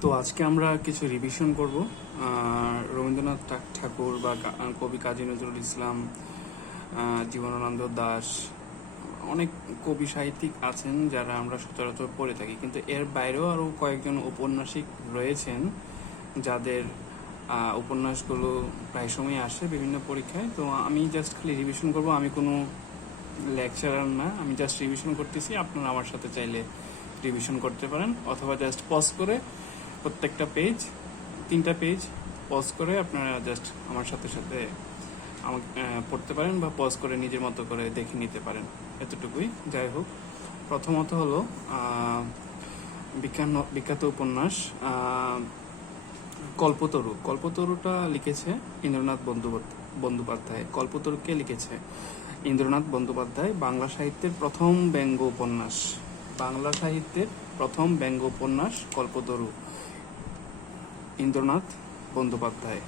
তো আজকে আমরা কিছু রিভিশন করব। রবীন্দ্রনাথ ঠাকুর বা কবি কাজী নজরুল ইসলাম জীবনানন্দ দাস, অনেক কবি সাহিত্যিক আছেন যারা আমরা সচরাচর পড়ে থাকি। কিন্তু এর বাইরেও আরও কয়েকজন ঔপন্যাসিক রয়েছেন যাদের উপন্যাসগুলো প্রায় সময় আসে বিভিন্ন পরীক্ষায়। তো আমি জাস্ট খালি রিভিশন করব। আমি কোনো লেকচারার না। আমি জাস্ট রিভিশন করতেছি। আপনারা আমার সাথে চাইলে রিভিশন করতে পারেন। অথবা জাস্ট পজ করে প্রত্যেকটা পেজ তিনটা পেজ পজ করে আপনারা জাস্ট আমার সাথে সাথে আমাকে পড়তে পারেন বা পজ করে নিজের মতো করে দেখে নিতে পারেন। এতটুকুই, যাই হোক। প্রথমত হলো বিখ্যাত বিখ্যাত উপন্যাস কল্পতরু। কল্পতরুটা লিখেছে ইন্দ্রনাথ বন্দ্যোপাধ্যায় বন্দ্যোপাধ্যায়। কল্পতরু কে লিখেছে ইন্দ্রনাথ বন্দ্যোপাধ্যায়, বাংলা সাহিত্যের প্রথম ব্যঙ্গ উপন্যাস। বাংলা সাহিত্যের প্রথম ব্যঙ্গ উপন্যাস কল্পতরু। ইন্দ্রনাথ বন্দ্যোপাধ্যায়।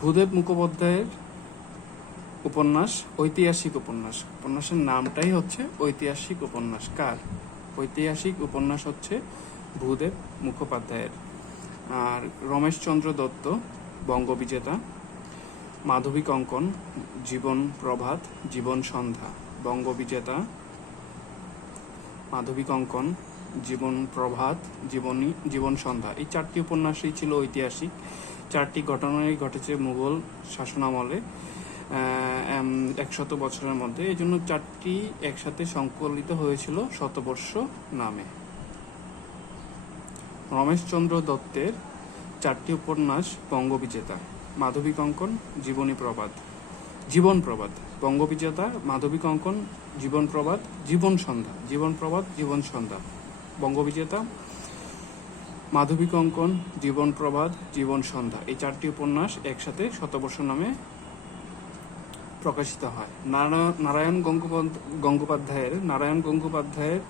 ভূদেব মুখোপাধ্যায়ের উপন্যাস, ঐতিহাসিক উপন্যাস। উপন্যাসের নামটাই হচ্ছে ঐতিহাসিক উপন্যাস। কার? ঐতিহাসিক উপন্যাস হচ্ছে ভূদেব মুখোপাধ্যায়ের। আর রমেশচন্দ্র দত্ত, বঙ্গবিজেতা। মাধবী কঙ্কন, জীবন প্রভাত, জীবন সন্ধ্যা। বঙ্গবিজেতা। মাধবী কঙ্কন জীবন প্রভাত, জীবনী, জীবন সন্ধ্যা। এই চারটি উপন্যাসই ছিল ঐতিহাসিক। চারটি ঘটনাই ঘটেছে মুঘল শাসনামলে একশত বছরের মধ্যে। এই জন্য চারটি একসাথে সংকলিত হয়েছিল শতবর্ষ নামে। রমেশচন্দ্র দত্তের চারটি উপন্যাস, বঙ্গবিজেতা মাধবী কঙ্কন জীবনী প্রবাদ জীবন প্রবাদ বঙ্গবিজেতা মাধবী কঙ্কন জীবন প্রবাদ জীবন সন্ধ্যা, জীবন প্রবাদ জীবন সন্ধ্যা। বঙ্গবিজেতা, মাধবী কঙ্কন, জীবন প্রবাদ জীবন সন্ধ্যা। এই চারটি উপন্যাস একসাথে শতবর্ষ নামে প্রকাশিত হয়। নারায়ণ নারায়ণ গঙ্গোপাধ্যায় গঙ্গোপাধ্যায়ের, নারায়ণ গঙ্গোপাধ্যায়ের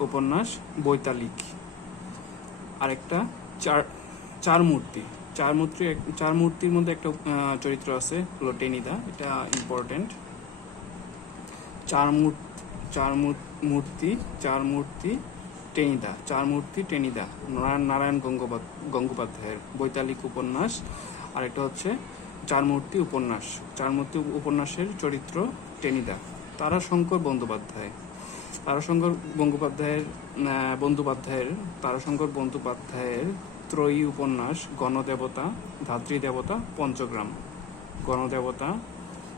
উপন্যাস বৈতালিক। আরেকটা চার চার মূর্তি। চার মূর্তি চার মূর্তির মধ্যে একটা চরিত্র আছে, হলো টেনিদা। এটা ইম্পর্টেন্ট চার মূর্তি, চার মূর- মূর্তি, চার মূর্তি টেনিদা চার মূর্তি টেনিদা নারায়ণ নারায়ণ গঙ্গোপাধ্যায় গঙ্গোপাধ্যায়ের বৈতালিক উপন্যাস। আর আরেকটা হচ্ছে চার মূর্তি উপন্যাস। চার মূর্তি উপন্যাসের চরিত্র টেনিদা। তারাশঙ্কর বন্দ্যোপাধ্যায়। তারাশঙ্কর আহ, বন্দ্যোপাধ্যায়ের তারাশঙ্কর বন্দ্যোপাধ্যায়ের ত্রয়ী উপন্যাস গণদেবতা ধাত্রী দেবতা পঞ্চগ্রাম। গণদেবতা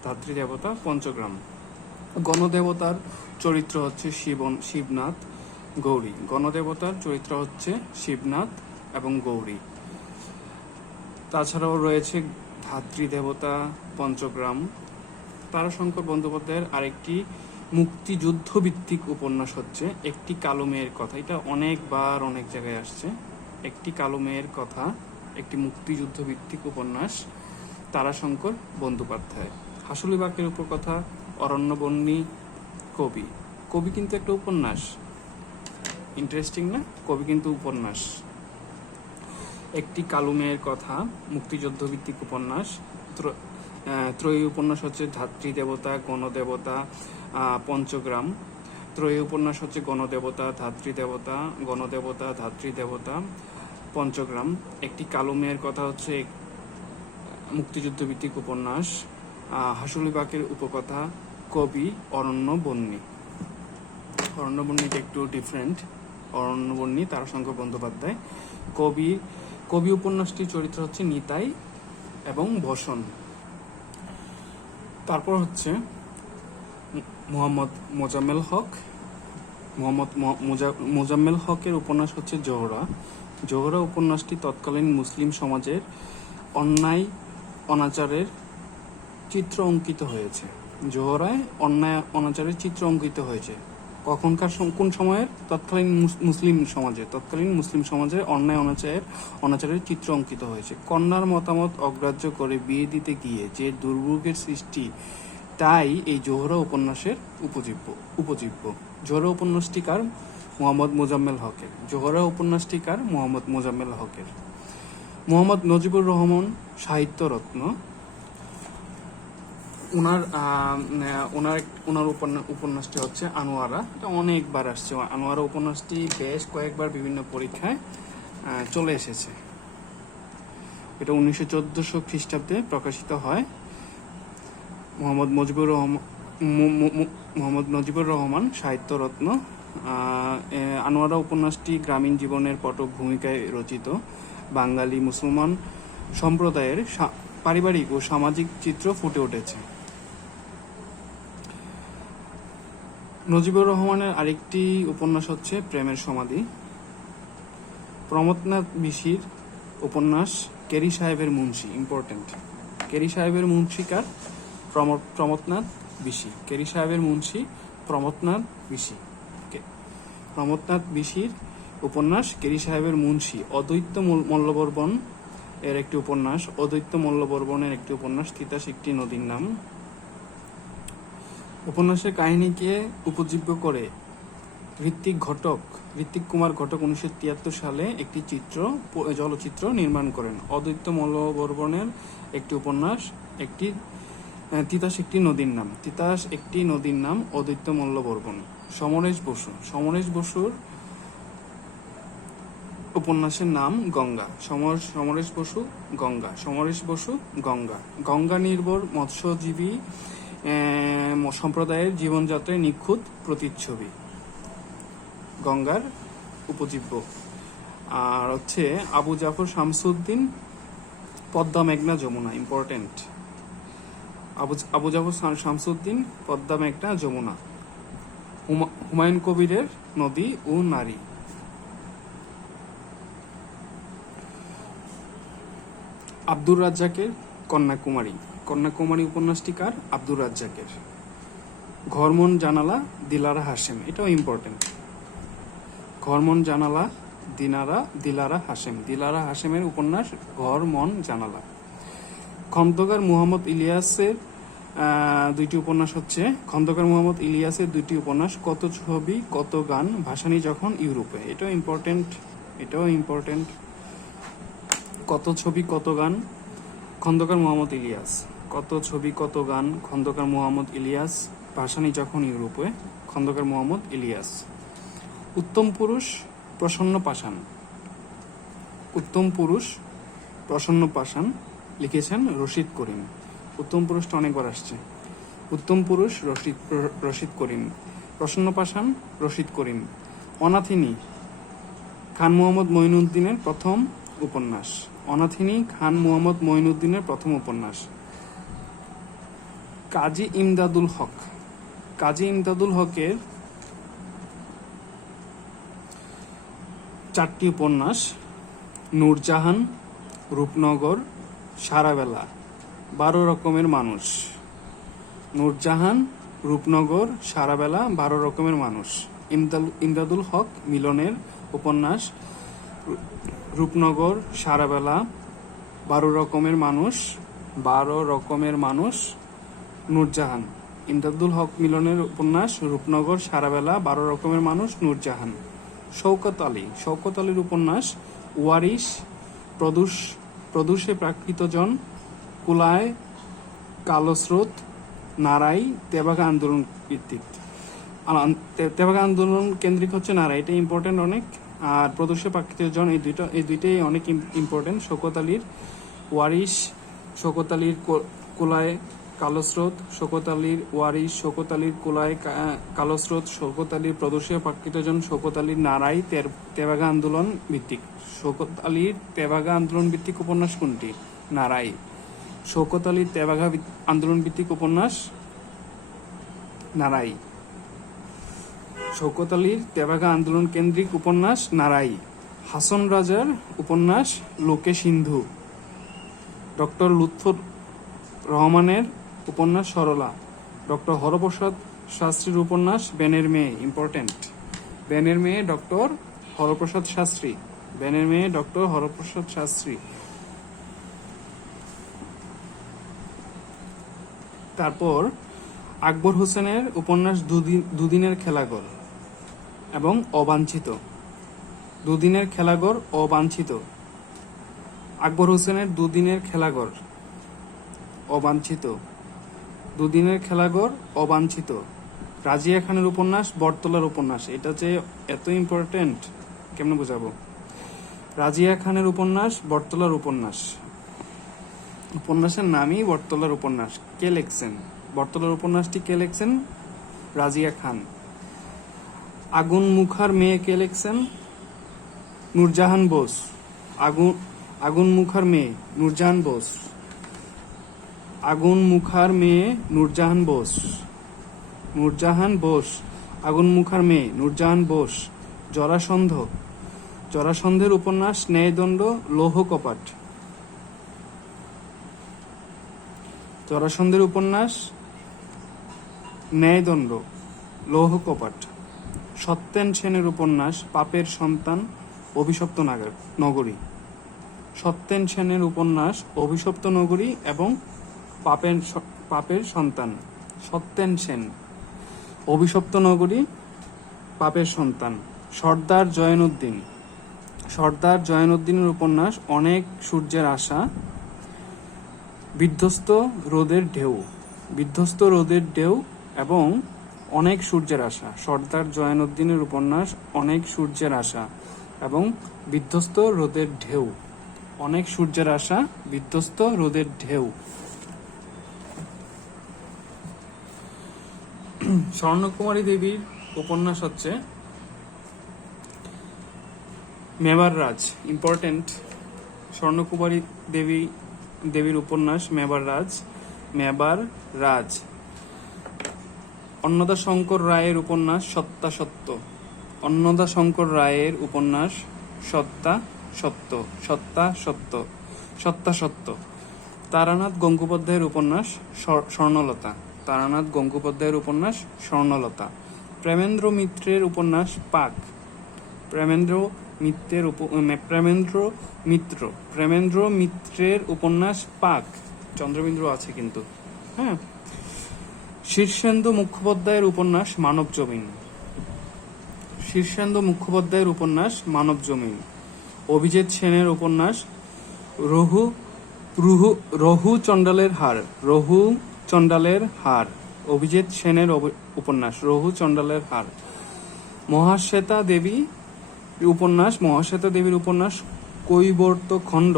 ধাত্রী দেবতা পঞ্চগ্রাম। গণদেবতার চরিত্র হচ্ছে শিবন শিবনাথ। গৌরী। গণদেবতার চরিত্র হচ্ছে শিবনাথ এবং গৌরী। তাছাড়াও রয়েছে ধাত্রী দেবতা পঞ্চগ্রাম। তারাশঙ্কর বন্দ্যোপাধ্যায়ের আরেকটি মুক্তিযুদ্ধ ভিত্তিক উপন্যাস হচ্ছে একটি কালো মেয়ের কথা। এটা অনেকবার অনেক জায়গায় আসছে। একটি কালো মেয়ের কথা, একটি মুক্তিযুদ্ধ ভিত্তিক উপন্যাস তারাশঙ্কর বন্দ্যোপাধ্যায়। হাসুলি বাকের উপর কথা অরণ্যবন্যী কবি। কবি কিন্তু একটা উপন্যাস। ইন্টারেস্টিং না? কবি কিন্তু উপন্যাস। একটি কালো মেয়ের কথা মুক্তিযুদ্ধ ভিত্তিক উপন্যাস ত্রয়ী উপন্যাস হচ্ছে ধাত্রী দেবতা গণদেবতা পঞ্চগ্রাম। ত্রয়ী উপন্যাস হচ্ছে গণদেবতা ধাত্রী দেবতা গণদেবতা ধাত্রী দেবতা পঞ্চগ্রাম। একটি কালো মেয়ের কথা হচ্ছে মুক্তিযুদ্ধ ভিত্তিক উপন্যাস। হাসুলি বাকের উপকথা, কবি অরণ্য বন্যী অরণ্য বন্যীটা একটু ডিফারেন্ট অরণ্য বন্যী তারাশঙ্কর বন্দ্যোপাধ্যায়। কবি কবি উপন্যাসটির চরিত্র হচ্ছে নিতাই এবং বসন। তারপর হচ্ছে মোহাম্মদ মোজাম্মেল হক। মোহাম্মদ মোজাম্মেল হকের উপন্যাস হচ্ছে জোহরা। জোহরা উপন্যাসটি তৎকালীন মুসলিম সমাজের অন্যায়, অনাচারের চিত্র অঙ্কিত হয়েছে। জোহরায় অন্যায়, অনাচারের চিত্র অঙ্কিত হয়েছে। কখনকার কোন সময়ের? তৎকালীন মুস- মুসলিম সমাজে। তৎকালীন মুসলিম সমাজে অন্যায় অনাচারের অনাচারের চিত্র অঙ্কিত হয়েছে। কন্যার মতামত অগ্রাহ্য করে বিয়ে দিতে গিয়ে যে দুর্ভোগের সৃষ্টি, তাই এই জোহরা উপন্যাসের উপজীব্য উপজীব্য। জোহরা উপন্যাসটিকার মোহাম্মদ মোজাম্মেল হকের। জোহরা উপন্যাসটিকার মোহাম্মদ মোজাম্মেল হকের। মোহাম্মদ নজিবুর রহমান সাহিত্য রত্ন ওনার ওনার ওনার উপন্যা- উপন্যাসটি হচ্ছে আনোয়ারা। এটা অনেকবার আসছে। আনোয়ারা উপন্যাসটি বেশ কয়েকবার বিভিন্ন পরীক্ষায় চলে এসেছে। এটা উনিশশো চোদ্দশো খ্রিস্টাব্দে প্রকাশিত হয়। মোহাম্মদ মজিবুর রহমান মোহাম্মদ নজিবুর রহমান সাহিত্যরত্ন। আনোয়ারা উপন্যাসটি গ্রামীণ জীবনের পটক ভূমিকায় রচিত। বাঙালি মুসলমান সম্প্রদায়ের পারিবারিক ও সামাজিক চিত্র ফুটে উঠেছে। নজিবুর রহমানের আরেকটি উপন্যাস হচ্ছে প্রেমের সমাধি। প্রমথনাথ বিশির উপন্যাস কেরি সাহেবের মুন্সি ইম্পর্টেন্ট কেরি সাহেবের মুন্সিকার প্রম- প্রমথনাথ বিশি কেরি সাহেবের মুন্সি প্রমথনাথ বিশি প্রমথনাথ বিশির উপন্যাস কেরি সাহেবের মুন্সি অদ্বৈত মল- মল্লবর্বন এর একটি উপন্যাস। অদ্বৈত মল্লবর্বনের একটি উপন্যাস তিতাস একটি নদীর নাম। উপন্যাসের কাহিনীকে উপজীব্য করে ঋত্বিক ঘটক, ঋত্বিক কুমার ঘটক উনিশশো তিয়াত্তর সালে একটি চিত্র, চলচ্চিত্র নির্মাণ করেন। অদ্বৈত মল্লবর্বনের একটি উপন্যাস, একটি তিতাস একটি নদীর নাম। তিতাস একটি নদীর নাম অদ্বৈত মল্লবর্বন সমরেশ বসু। সমরেশ বসুর উপন্যাসের নাম গঙ্গা। সমর, সমরেশ বসু গঙ্গা। সমরেশ বসু গঙ্গা। গঙ্গা নির্ভর মৎস্যজীবী সম্প্রদায়ের জীবনযাত্রায় নিখুঁত প্রতিচ্ছবি। গঙ্গার উপজীব্য। আর হচ্ছে আবু জাফর শামসুদ্দিন পদ্মা মেঘনা যমুনা ইম্পর্টেন্ট আবু আবু জাফর শাম- শামসুদ্দিন পদ্মা মেঘনা যমুনা। হুমা- হুমায়ুন কবিরের নদী ও নারী। আব্দুর রাজ্জাকের কন্যাকুমারী। কন্যাকুমারী উপন্যাসটি কার আব্দুর রাজ্জাকের। ঘরমন জানালা দিলারা হাসেম এটাও ইম্পর্টেন্ট ঘরমন জানালা দিনারা দিলারা হাসেম দিলারা হাসেমের উপন্যাস ঘর মন জানালা। খন্দকার মুহাম্মদ ইলিয়াসের দুইটি উপন্যাস হচ্ছে, খন্দকার মুহাম্মদ ইলিয়াসের দুইটি উপন্যাস, কত ছবি, কত গান, ভাসানি যখন ইউরোপে, এটাও ইম্পর্টেন্ট এটাও ইম্পর্টেন্ট কত ছবি, কত গান, খন্দকার মোহাম্মদ ইলিয়াস। কত ছবি, কত গান, খন্দকার মোহাম্মদ ইলিয়াস, ভাসানি যখন ইউরোপে, খন্দকার মোহাম্মদ ইলিয়াস। উত্তম পুরুষ, প্রসন্ন পাষাণ। উত্তম পুরুষ, প্রসন্ন পাষাণ লিখেছেন রশিদ করিম। উত্তম পুরুষটা অনেকবার আসছে। উত্তম পুরুষ, রশিদ রশিদ করিম। প্রসন্ন পাষাণ, রশিদ করিম। অনাথিনী, খান মোহাম্মদ মঈনুদ্দিনের প্রথম উপন্যাস। অনাথিনী, খান মোহাম্মদ মঈনুদ্দিনের প্রথম উপন্যাস। কাজী ইমদাদুল হক। কাজী ইমদাদুল হকের চারটি উপন্যাস, নূরজাহান, রূপনগর, সারাবেলা, বারো রকমের মানুষ। নূরজাহান, রূপনগর, সারাবেলা, বারো রকমের মানুষ। ইমদাদুল হক মিলনের উপন্যাস, রূপনগর, সারাবেলা, বারো রকমের মানুষ, বারো রকমের মানুষ নূরজাহান। ইমদাদুল হক মিলনের উপন্যাস, রূপনগর, সারাবেলা, বারো রকমের মানুষ, নূরজাহান। শৌকত আলী। শৌকত আলীর উপন্যাস, ওয়ারিশ, প্রদূষ, প্রদূষে প্রাকৃতজন কুলায় কালস্রোত নারাই, তেবাগা আন্দোলন ভিত্তিক। তেবাগা আন্দোলন কেন্দ্রিক হচ্ছে নারাই। এটা ইম্পর্টেন্ট অনেক। আর প্রদূষে প্রাকৃতজন এই দুইটা, এই দুইটাই অনেক ইম্পর্টেন্ট শোকত আলীর ওয়ারিশ শোকত আলীর কোলায় কালস্রোত, শোকত আলীর ওয়ারিশ শোকত আলীর কোলায় কালস্রোত, শোকত আলীর প্রদর্শীয় প্রাকৃতজন শোকত আলীর নারাই তেবাগা আন্দোলন ভিত্তিক। শোকত আলীর তেবাগা আন্দোলন ভিত্তিক উপন্যাস কোনটি? নারাই। শোকত আলীর তেবাগা আন্দোলন ভিত্তিক উপন্যাস নারাই। শৌকত আলীর তেবাগা আন্দোলন কেন্দ্রিক উপন্যাস নারাই। হাসন রাজার উপন্যাস লোকে সিন্ধু ডক্টর লুৎফর রহমানের উপন্যাস সরলা। ডক্টর হরপ্রসাদ শাস্ত্রীর উপন্যাস বেনের মেয়ে ইম্পর্টেন্ট ব্যানের মেয়ে ডক্টর হরপ্রসাদ শাস্ত্রী। ব্যানের মেয়ে ডক্টর হরপ্রসাদ শাস্ত্রী। তারপর আকবর হোসেনের উপন্যাস দুদিন দুদিনের খেলাঘর এবং অবাঞ্ছিত। দুদিনের খেলাঘর, অবাঞ্ছিত। আকবর হোসেনের দুদিনের খেলাঘর, অবাঞ্ছিত। দুদিনের খেলাঘর অবাঞ্ছিত। রাজিয়া খানের উপন্যাস, বটতলার উপন্যাস। এটা যে এত ইম্পর্টেন্ট কেমনে বোঝাবো? রাজিয়া খানের উপন্যাস, বটতলার উপন্যাস। উপন্যাসের নামই বটতলার উপন্যাস। কে লেখছেন? বটতলার উপন্যাসটি কে লেখছেন? রাজিয়া খান। আগুন মুখার মেয়ে কে লেখছেন? নূরজাহান বোস। আগুন আগুন মুখার মেয়ে নূরজাহান বোস। আগুন মুখার মেয়ে নূরজাহান বোস। নূরজাহান বোস, আগুন মুখার মেয়ে নূরজাহান বোস। জরাসন্ধ, জরাসন্ধের উপন্যাস, ন্যায়দণ্ড, লৌহ কপাট। জরাসন্ধের উপন্যাস, ন্যায়দণ্ড, লৌহ কপাট। সত্যেন সেনের উপন্যাস, পাপের সন্তান অভিশপ্ত নাগর নগরী সত্যেন সেনের উপন্যাস অভিশপ্ত নগরী এবং পাপের পাপের সন্তান, সত্যেন সেন। অভিশপ্ত নগরী পাপের সন্তান, সর্দার জয়নুদ্দিন। সর্দার জয়নুদ্দিনের উপন্যাস অনেক সূর্যের আশা, বিধ্বস্ত রোদের ঢেউ, বিধ্বস্ত রোদের ঢেউ এবং অনেক সূর্যের আশা। সর্দার জয়নুদ্দিনের উপন্যাস অনেক সূর্যের আশা এবং বিধ্বস্ত রোদের ঢেউ, অনেক সূর্যের আশা, বিধ্বস্ত রোদের ঢেউ। স্বর্ণকুমারী দেবীর উপন্যাস হচ্ছে মেবার রাজ ইম্পর্টেন্ট স্বর্ণকুমারী দেবী, দেবীর উপন্যাস মেবার রাজ মেবার রাজ। অন্নদা শঙ্কর রায়ের উপন্যাস সত্তা সত্য অন্নদা শঙ্কর রায়ের উপন্যাস সত্তা সত্য সত্তা সত্য সত্তা সত্য তারানাথ গঙ্গোপাধ্যায়ের উপন্যাস স্বর্ণলতা। তারানাথ গঙ্গোপাধ্যায়ের উপন্যাস স্বর্ণলতা, প্রেমেন্দ্র মিত্রের উপন্যাস পাক, প্রেমেন্দ্র মিত্রের উপ- প্রেমেন্দ্র মিত্র, প্রেমেন্দ্র মিত্রের উপন্যাস পাক। চন্দ্রবিন্দু আছে কিন্তু হ্যাঁ? শীর্ষেন্দু মুখোপাধ্যায়ের উপন্যাস মানব জমিন। শীর্ষেন্দু মুখোপাধ্যায়ের উপন্যাস মানব জমিন। অভিজিৎ সেনের উপন্যাস রহু, রুহু, রহু চণ্ডালের হার রঘু চণ্ডালের হার, অভিজিৎ সেনের উপন্যাস রহু চণ্ডালের হার। মহাশ্বেতা দেবী উপন্যাস, মহাশ্বেতা দেবীর উপন্যাস কৈবর্ত খণ্ড,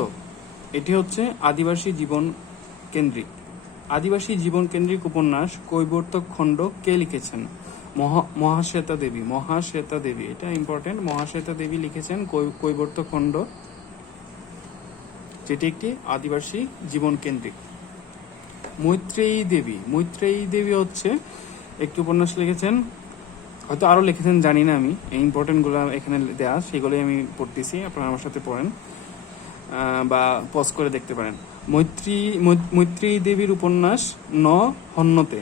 এটি হচ্ছে আদিবাসী জীবন কেন্দ্রিক। আদিবাসী জীবন কেন্দ্রিক উপন্যাস কৈবর্ত খণ্ড কে লিখেছেন? মহা, মহাশ্বেতা দেবী মহাশ্বেতা দেবী, এটা ইম্পর্টেন্ট মহাশ্বেতা দেবী লিখেছেন কৈবর্ত খণ্ড, যেটি একটি আদিবাসী জীবন কেন্দ্রিক। মৈত্রেয়ী দেবী। মৈত্রেয়ী দেবী হচ্ছে একটি উপন্যাস লিখেছেন। হয়তো আরও লিখেছেন, জানি না আমি। এই ইম্পর্টেন্টগুলো এখানে দেওয়া সেগুলোই আমি পড়তেছি, আপনারা আমার সাথে পড়েন বা পজ করে দেখতে পারেন। মৈত্রী, মৈ- মৈত্রেয়ী দেবীর উপন্যাস ন হন্যতে।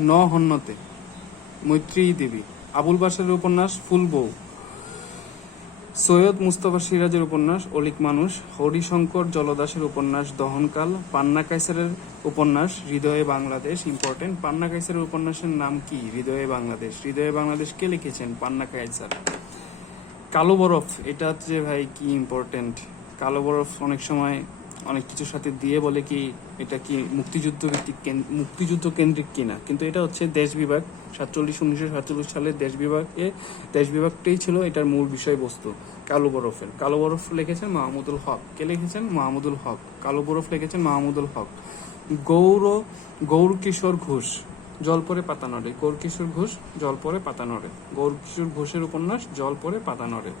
ন হন্যতে। মৈত্রেয়ী দেবী। আবুল বাসারের উপন্যাস ফুল বউ। সৈয়দ মুস্তফা সিরাজের উপন্যাস অলিক মানুষ, হরিশঙ্কর জলদাসের উপন্যাস দহনকাল, পান্না কাইসারের উপন্যাস হৃদয়ে বাংলাদেশ ইম্পর্টেন্ট পান্না কাইসারের উপন্যাসের নাম কি? হৃদয়ে বাংলাদেশ। হৃদয়ে বাংলাদেশ কে লিখেছেন? পান্না কাইসার। কালো বরফ, এটা হচ্ছে ভাই কি ইম্পর্টেন্ট কালো বরফ অনেক সময় অনেক কিছুর সাথে দিয়ে বলে কি এটা কি মুক্তিযুদ্ধ ভিত্তিক মুক্তিযুদ্ধ কেন্দ্রিক কিনা। কিন্তু এটা হচ্ছে দেশ বিভাগ। সাতচল্লিশ, উনিশশো সাতচল্লিশ সালে দেশ বিভাগে দেশ বিভাগটাই ছিল এটার মূল বিষয়বস্তু, কালো বরফের। কালো বরফ লিখেছেন মাহমুদুল হক। কে লিখেছেন? মাহমুদুল হক। কালো বরফ লিখেছেন মাহমুদুল হক। গৌর গৌর কিশোর ঘোষ, জল পরে পাতা নড়ে। গৌর কিশোর ঘোষ, জল পরে পাতা নড়ে। গৌর কিশোর ঘোষের উপন্যাস, জল পরে পাতা নড়ে।